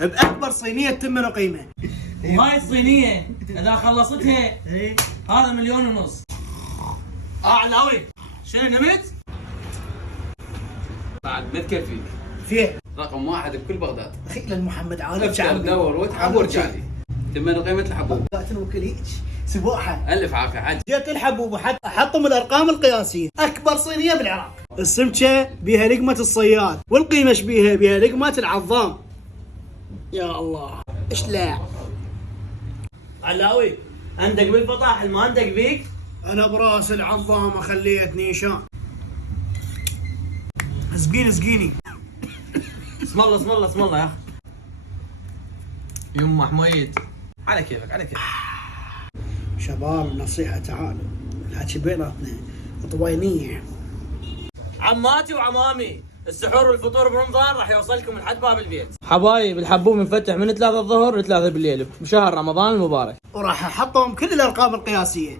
باكبر صينيه تمن وقيمه. وهاي الصينية إذا خلصتها هذا 1.5 مليون. علاوي شنو نمت؟ بعد ما تكفيك. فيه رقم 1 بكل بغداد. اخي للمحمد عارف افتح شعبي. دور واتعب وارجع لي. ثمن وقيمة الحبوب. لا تنوكل هيك سبوحه. الف عافية عجل. جيت الحبوب احطهم الارقام القياسيه. اكبر صينيه بالعراق. السمكه بيها لقمه الصياد، والقيمه ايش بيها؟ بيها لقمه العظام. يا الله ايش لا. علاوي عندك بالفطاحل ما عندك بيك؟ انا براس العظام خليت نيشان. اسقيني اسم الله اسم الله اسم الله يا اخي. يما حميد على كيفك على كيفك. شباب نصيحه تعالوا، الحكي بيناتنا طوينيه. عماتي وعمامي السحور والفطور برمضان راح يوصلكم لحد باب البيت. حبايب الحبوب منفتح من 3 الظهر ل 3 بالليل بشهر رمضان المبارك. وراح احطهم كل الارقام القياسيه.